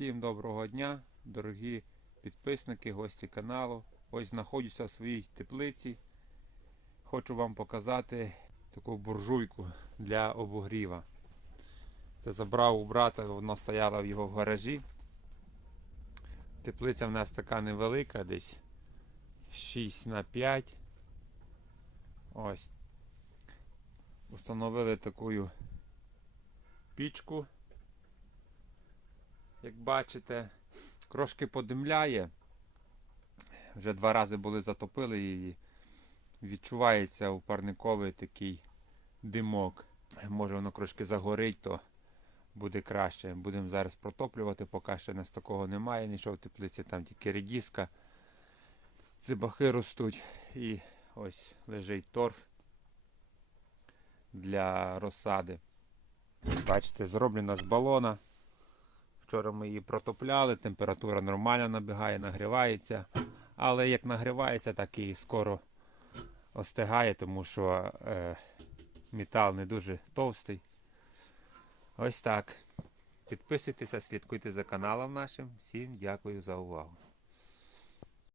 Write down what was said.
Всім доброго дня, дорогі підписники, гості каналу. Ось знаходжуся в своїй теплиці. Хочу вам показати таку буржуйку для обогріва. Це забрав у брата, вона стояла в його гаражі. Теплиця в нас така невелика, десь 6 на 5. Ось. Установили таку пічку як бачите, трошки подимляє. Вже два рази були затопили її. Відчувається у парниковий такий димок. Може воно трошки загорить, то буде краще. Будемо зараз протоплювати, поки ще нас такого немає, нічого в теплиці, там тільки редіска. Цибахи ростуть і ось лежить торф для розсади. Бачите, зроблена з балона. Вчора ми її протопляли, температура нормально набігає, нагрівається. Але як нагрівається, так і скоро остигає, тому що е, метал не дуже товстий. Ось так. Підписуйтеся, слідкуйте за каналом нашим. Всім дякую за увагу.